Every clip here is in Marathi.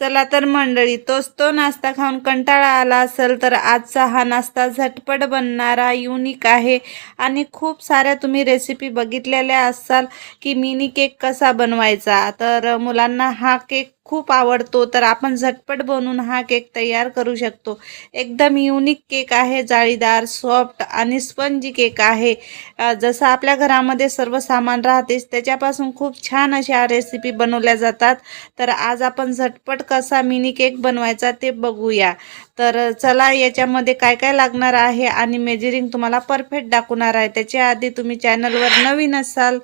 चला तर मंडळी तोच तो नाश्ता खाऊन कंटाळा आला असेल तर आजचा हा नाश्ता झटपट बनणारा युनिक आहे. आणि खूप साऱ्या तुम्ही रेसिपी बघितलेल्या असाल की मिनी केक कसा बनवायचा. तर मुलांना हा केक खूप आवडतो. तर आपण झटपट बनवून हा केक तयार करू शकतो. एकदम युनिक केक आहे जाळीदार सॉफ्ट आणि स्पंजी केक आहे. जसं आपल्या घरामध्ये सर्व सामान राहतेच त्याच्यापासून खूप छान अशा रेसिपी बनवल्या जातात. तर आज आपण झटपट कसा मिनी केक बनवायचा ते बघूया. तर चला याच्यामध्ये काय काय लागणार आहे आणि मेजरिंग तुम्हाला परफेक्ट दाखवणार आहे. त्याच्या आधी तुम्ही चॅनलवर नवीन असाल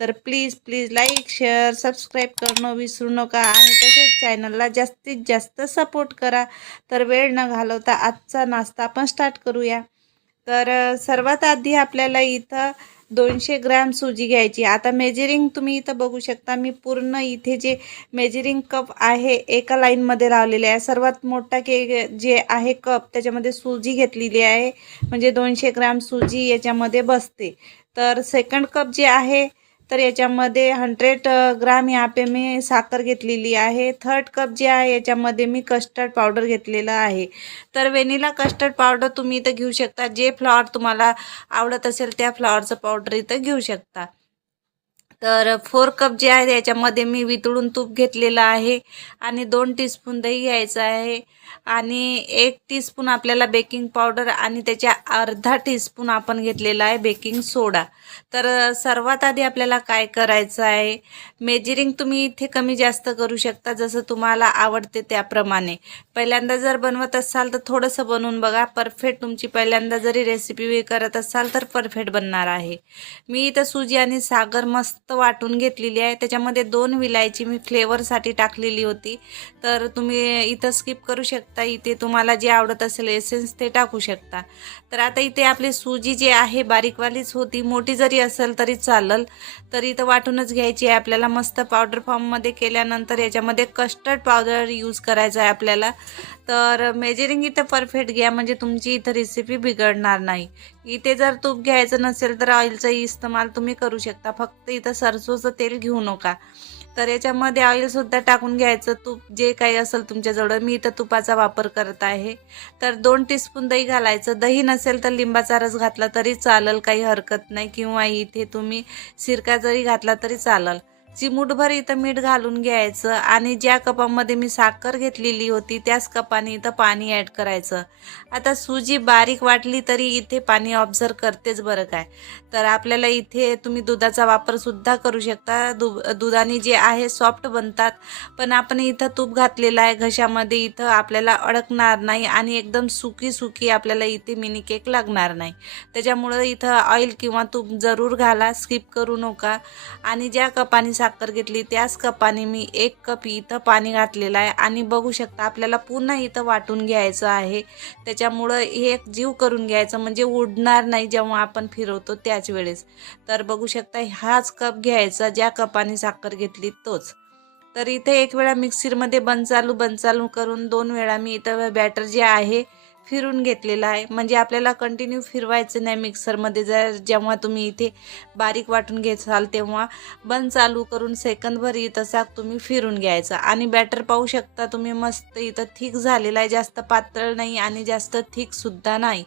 तर please please like share subscribe करणं विसरू नका आणि तसेच चॅनलला जास्तीत जास्त सपोर्ट करा. तर वेळ न घालवता आजचा नाश्ता आपण स्टार्ट करूया. तर सर्वात आधी आपल्याला इथं दोनशे ग्रॅम सुजी घ्यायची. आता मेजरिंग तुम्ही इथं बघू शकता. मी पूर्ण इथे जे मेजरिंग कप आहे एका लाईनमध्ये लावलेले आहे. सर्वात मोठा के जे आहे कप त्याच्यामध्ये सुजी घेतलेली आहे. म्हणजे दोनशे ग्रॅम सुजी याच्यामध्ये बसते. तर सेकंड कप जे आहे तर याच्यामध्ये हंड्रेड ग्राम या पे मी साखर घेतलेली आहे. थर्ड कप जे आहे याच्यामध्ये मी कस्टर्ड पावडर घेतलेलं आहे. तर वेनिला कस्टर्ड पावडर तुम्ही इथं घेऊ शकता. जे फ्लॉवर तुम्हाला आवडत असेल त्या फ्लॉवरचं पावडर इथं घेऊ शकता. तर फोर कप जे आहे याच्यामध्ये मी वितळून तूप घेतलेलं आहे. आणि दोन टीस्पून दही घ्यायचं आहे. आणि एक टीस्पून आपल्याला बेकिंग पावडर आणि त्याच्या अर्धा टीस्पून आपण घेतलेला आहे बेकिंग सोडा तर सर्वात आधी आपल्याला काय करायचं आहे? मेजरिंग तुम्ही इथे कमी जास्त करू शकता जसं तुम्हाला आवडते त्याप्रमाणे. पहिल्यांदा जर बनवत असाल तर थोडंसं बनवून बघा. परफेक्ट तुमची पहिल्यांदा जरी रेसिपी करत असाल तर परफेक्ट बनणार आहे. मी इथं सुजी आणि सागर मस्त वाटून घेतलेली आहे. त्याच्यामध्ये दोन विलायची मी फ्लेवरसाठी टाकलेली होती. तर तुम्ही इथं स्किप करू शकता. इथे तुम्हाला जे आवडत असेल एसेन्स ते टाकू शकता. तर आता इथे आपली सुजी जी आहे बारीकवालीच होती मोठी जरी असेल तरी चालल. तर इथं वाटूनच घ्यायची आहे आपल्याला. मस्त पावडर फॉर्ममध्ये केल्यानंतर याच्यामध्ये कस्टर्ड पावडर यूज करायचा आहे आपल्याला. तर मेजरिंग इथं परफेक्ट घ्या म्हणजे तुमची इथं रेसिपी बिघडणार नाही. इथे जर तूप घ्यायचं नसेल तर ऑइलचा इस्तेमाल तुम्ही करू शकता. फक्त इथं सरसोचं तेल घेऊ नका. तर याच्यामध्ये ऑइलसुद्धा टाकून घ्यायचं. तूप जे काही असेल तुमच्याजवळ मी इथं तुपाचा वापर करत आहे. तर दोन टीस्पून दही घालायचं. दही नसेल तर लिंबाचा रस घातला तरी चालेल काही हरकत नाही. किंवा इथे तुम्ही सिरका जरी घातला तरी चालेल. चिमूटभर इथं मीठ घालून घ्यायचं आणि ज्या कपामध्ये मी साखर घेतलेली होती त्याच कपाने इथं पाणी ॲड करायचं. आता सुजी बारीक वाटली तरी इथे पाणी ऑब्झर्व करतेच बरं काय. तर आपल्याला इथे तुम्ही दुधाचा वापरसुद्धा करू शकता. दु दुधाने जे आहे सॉफ्ट बनतात पण आपण इथं तूप घातलेलं आहे घशामध्ये इथं आपल्याला अडकणार नाही आणि एकदम सुकी सुकी आपल्याला इथे मिनी केक लागणार नाही. त्याच्यामुळं इथं ऑइल किंवा तूप जरूर घाला स्किप करू नका. आणि ज्या कपाने साखर घेतली त्याच कपाने मी एक कप इथं पाणी घातलेलं आहे. आणि बघू शकता आपल्याला पुन्हा इथं वाटून घ्यायचं आहे. त्याच्यामुळं हे एक जीव करून घ्यायचं म्हणजे उडणार नाही जेव्हा आपण फिरवतो त्याच वेळेस. तर बघू शकता हाच कप घ्यायचा ज्या कपाने साखर घेतली तोच. तर इथे एक वेळा मिक्सरमध्ये बंद चालू बंद चालू करून दोन वेळा मी इथं बॅटर जे आहे फिरून घेतलेला आहे. म्हणजे आपल्याला कंटिन्यू फिरवायचं नाही मिक्सरमध्ये जर जेव्हा तुम्ही इथे बारीक वाटून घेसाल तेव्हा बंद चालू करून सेकंदभर तसा तुम्ही फिरून घ्यायचा. आणि बॅटर पाहू शकता तुम्ही मस्त इथं थिक झालेला आहे. जास्त पातळ नाही आणि जास्त थिकसुद्धा नाही.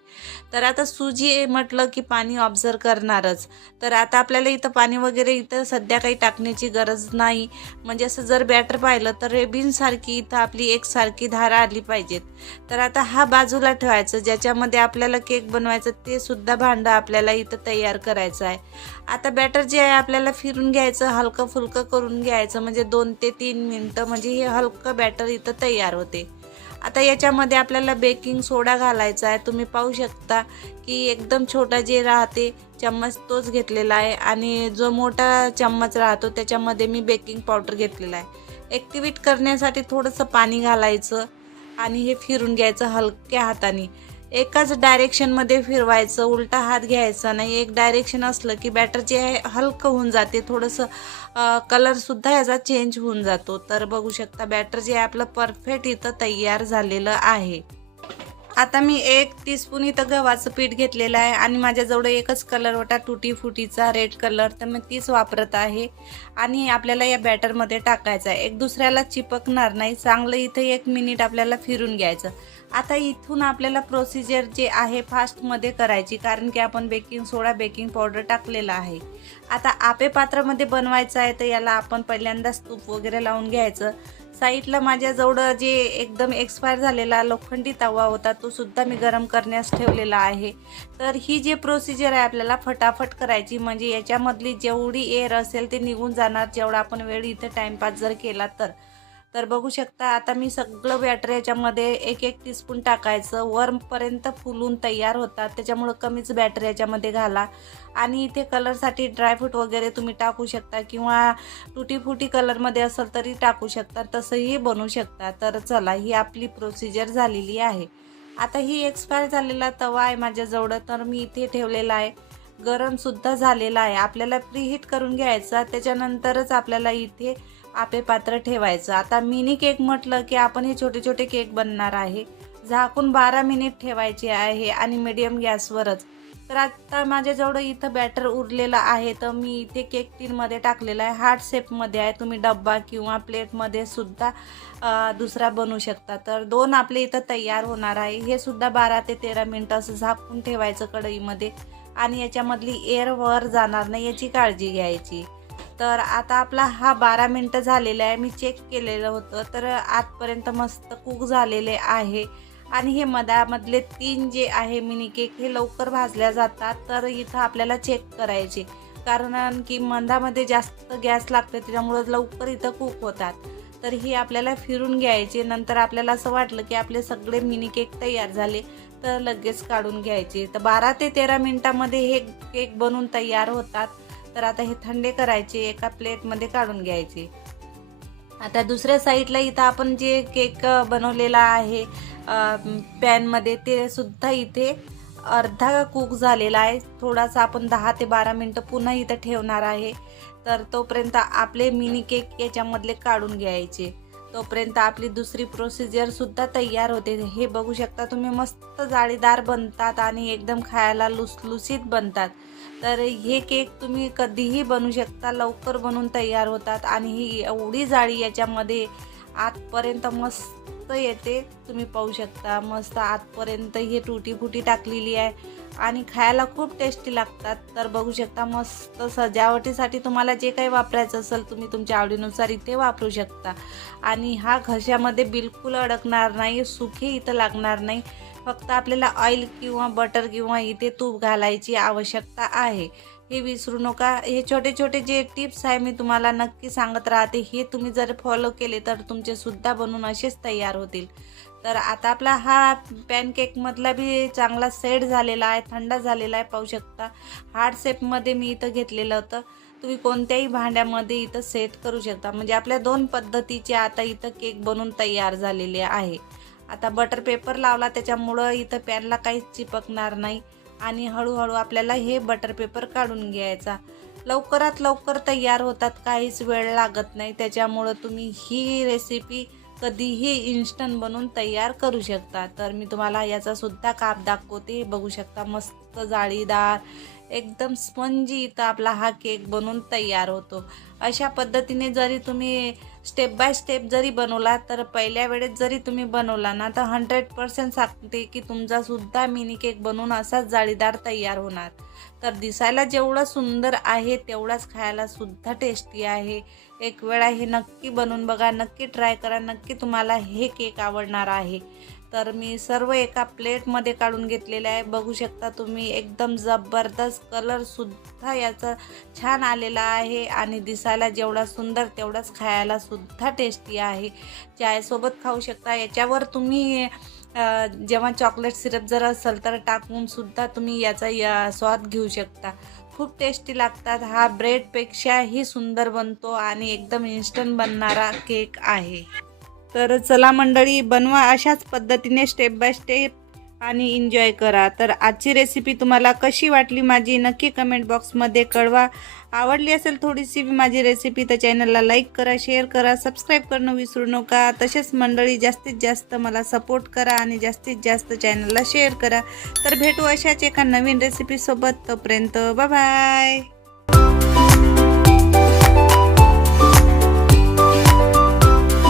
तर आता सुजी म्हटलं की पाणी ऑब्झर्व करणारच. तर आता आपल्याला इथं पाणी वगैरे इथं सध्या काही टाकण्याची गरज नाही. म्हणजे असं जर बॅटर पाहिलं तर रेबिनसारखी इथं आपली एकसारखी धारा आली पाहिजेत. तर आता हा बाजूला ठेवायचं ज्याच्यामध्ये आपल्याला केक बनवायचं ते सुद्धा भांडं आपल्याला इथं तयार करायचं आहे. आता बॅटर जे आहे आपल्याला फिरून घ्यायचं हलकं फुलकं करून घ्यायचं म्हणजे दोन ते तीन मिनटं म्हणजे हे हलकं बॅटर इथं तयार होते. आता याच्यामध्ये आपल्याला बेकिंग सोडा घालायचा आहे. तुम्ही पाहू शकता की एकदम छोटा जे राहते चम्मच तोच घेतलेला आहे. आणि जो मोठा चम्मच राहतो त्याच्यामध्ये मी बेकिंग पावडर घेतलेला आहे. ॲक्टिवेट करण्यासाठी थोडंसं पाणी घालायचं. आणि हे फिरून घ्यायचं हलक्या हाताने. एकाच डायरेक्शनमध्ये फिरवायचं उलटा हात घ्यायचा. नाही एक डायरेक्शन असलं की बॅटर जे आहे हलकं होऊन जाते. थोडंसं कलरसुद्धा याचा चेंज होऊन जातो. तर बघू शकता बॅटर जे आहे आपलं परफेक्ट इथं तयार झालेलं आहे. आता मी एक टीस्पून इथं गव्हाचं पीठ घेतलेलं आहे आणि माझ्याजवळ एकच कलर होता तुटी फुटीचा रेड कलर तर मी तीच वापरत आहे. आणि आपल्याला या बॅटरमध्ये टाकायचं आहे. एक दुसऱ्याला चिपकणार नाही. चांगलं इथं एक मिनिट आपल्याला फिरून घ्यायचं. आता इथून आपल्याला प्रोसिजर जे आहे फास्टमध्ये करायची कारण की आपण बेकिंग सोडा बेकिंग पावडर टाकलेला आहे. आता आपे पात्रामध्ये बनवायचं आहे तर याला आपण पहिल्यांदाच तूप वगैरे लावून घ्यायचं. साईडला माझ्याजवळ जे एकदम एक्सपायर झालेला लोखंडी तवा होता तो सुद्धा मी गरम करण्यास ठेवलेला आहे. तर ही जी प्रोसिजर आहे आपल्याला फटाफट करायची म्हणजे याच्यामधली जेवढी एअर असेल ते निघून जाणार जेवढा आपण वेळ इथे टाईमपास जर केला तर. तर बघू शकता आता मी सगळं बॅटर याच्यामध्ये एक एक टीस्पून टाकायचं. वरपर्यंत फुलून तयार होतात. त्याच्यामुळं कमीच बॅटर याच्यामध्ये घाला. आणि इथे कलरसाठी ड्रायफ्रूट वगैरे तुम्ही टाकू शकता किंवा तुटी फुटी कलरमध्ये असेल तरी टाकू शकता. तसंही बनवू शकता. तर चला ही आपली प्रोसिजर झालेली आहे. आता ही एक्सपायर झालेला तवा आहे माझ्याजवळ. तर मी इथे ठेवलेला आहे. गरमसुद्धा झालेला आहे. आपल्याला प्रीहीट करून घ्यायचा. त्याच्यानंतरच आपल्याला इथे आपे पात्र ठेवायचं. आता मिनी केक म्हटलं की आपण हे छोटे छोटे केक बनणार आहे. झाकून बारा मिनिट ठेवायचे आहे आणि मिडियम गॅसवरच. तर आता माझ्याजवळ इथं बॅटर उरलेलं आहे. तर मी इथे केक टीनमध्ये टाकलेलं आहे. हार्ट शेपमध्ये आहे. तुम्ही डब्बा किंवा प्लेटमध्ये सुद्धा दुसरा बनवू शकता. तर दोन आपले इथं तयार होणार आहे. हे सुद्धा बारा ते तेरा मिनटं असं झाकून ठेवायचं कढईमध्ये. आणि याच्यामधली एअर वर जाणार नाही. याची काळजी घ्यायची. तर आता आपला हा बारा मिनटं झालेला आहे. मी चेक केलेलं होतं. तर आजपर्यंत मस्त कुक झालेले आहे. आणि हे मधामधले तीन जे आहे मिनी केक हे लवकर भाजल्या जातात. तर इथं आपल्याला चेक करायचे. कारण की मधामध्ये जास्त गॅस लागते त्याच्यामुळं लवकर इथं कुक होतात. तर हे आपल्याला फिरून घ्यायचे. नंतर आपल्याला असं वाटलं की आपले सगळे मिनी केक तयार झाले तर लगेच काढून घ्यायचे. तर बारा ते तेरा मिनटामध्ये हे केक बनून तयार होतात. तर आता हे थंडे करायचे एका प्लेटमध्ये काढून घ्यायचे. आता दुसऱ्या साईडला इथं आपण जे केक बनवलेला आहे पॅनमध्ये ते सुद्धा इथे अर्धा कुक झालेला आहे. थोडासा आपण दहा ते बारा मिनटं पुन्हा इथं ठेवणार आहे. तर तोपर्यंत आपले मिनी केक याच्यामधले काढून घ्यायचे. तोपर्यंत आपली दुसरी प्रोसिजर सुद्धा तयार होते. हे बघू शकता तुम्ही मस्त जाळीदार बनतात आणि एकदम खायला लुसलुसीत बनतात. तर हे केक तुम्ही कधीही बनवू शकता लवकर बनवून तयार होतात आणि ही एवढी जाळी याच्यामध्ये आतपर्यंत मस्त येते तुम्ही पाहू शकता. मस्त आतपर्यंत हे तुटी फुटी टाकलेली आहे आणि खायला खूप टेस्टी लागतात. तर बघू शकता मस्त सजावटीसाठी तुम्हाला जे काही वापरायचं असेल तुम्ही तुमच्या आवडीनुसार इथे वापरू शकता. आणि हा घशामध्ये बिलकुल अडकणार नाही सुखी इथं लागणार नाही. फक्त आपल्याला ऑइल किंवा बटर किंवा इथे तूप घालायची आवश्यकता आहे. हे विसरू नका. हे छोटे छोटे जे टिप्स आहे मी तुम्हाला नक्की सांगत राहते. हे तुम्ही जर फॉलो केले तर तुमचे सुद्धा बनून असेच तयार होतील. तर आता आपला हा पॅनकेकमधला बी चांगला सेट झालेला आहे थंड झालेला आहे पाहू शकता. हार्ड शेपमध्ये मी इथं घेतलेलं होतं. तुम्ही कोणत्याही भांड्यामध्ये इथं सेट करू शकता. म्हणजे आपल्या दोन पद्धतीचे आता इथं केक बनून तयार झालेले आहे. आता बटर पेपर लावला त्याच्यामुळं इथं पॅनला काहीच चिपकणार नाही. आणि हळूहळू आपल्याला हे बटर पेपर काढून घ्यायचा. लवकरात लवकर तयार होतात काहीच वेळ लागत नाही. त्याच्यामुळं तुम्ही ही रेसिपी कधीही इन्स्टंट बनवून तयार करू शकता. तर मी तुम्हाला याचा सुद्धा काप दाखवते. बघू शकता मस्त जाळीदार एकदम स्पंजी इथं आपला हा केक बनवून तयार होतो. अशा पद्धतीने जरी तुम्ही स्टेप बाय स्टेप जरी बनवला तर पहिल्या वेळेस जरी तुम्ही बनवला ना तर हंड्रेड पर्सेंट सांगते की तुमचासुद्धा मिनी केक बनवून असाच जाळीदार तयार होणार. तर दिसायला जेवढं सुंदर आहे तेवढाच खायला सुद्धा टेस्टी आहे. एक वेळा हे नक्की बनवून बघा नक्की ट्राय करा नक्की तुम्हाला हे केक आवडणार आहे. तर मी सर्व एका प्लेटमध्ये काढून घेतलेले आहे. बघू शकता तुम्ही एकदम जबरदस्त कलरसुद्धा याचा छान आलेला आहे आणि दिसायला जेवढा सुंदर तेवढाच खायलासुद्धा टेस्टी आहे. चायसोबत खाऊ शकता. याच्यावर तुम्ही जेव्हा चॉकलेट सिरप जर असेल तर टाकूनसुद्धा तुम्ही याचा या स्वाद घेऊ शकता. खूप टेस्टी लागतात. हा ब्रेडपेक्षाही सुंदर बनतो आणि एकदम इन्स्टंट बनणारा केक आहे. तर चला मंडळी बनवा अशाच पद्धतीने स्टेप बाय स्टेप आणि एन्जॉय करा. तर आजची रेसिपी तुम्हाला कशी वाटली माझी नक्की कमेंट बॉक्समध्ये कळवा. आवडली असेल थोडीशी बी माझी रेसिपी तर चॅनलला लाईक करा शेअर करा सबस्क्राईब करणं विसरू नका. तसेच मंडळी जास्तीत जास्त मला सपोर्ट करा आणि जास्तीत जास्त चॅनलला शेअर करा. तर भेटू अशाच एका नवीन रेसिपीसोबत तोपर्यंत बाय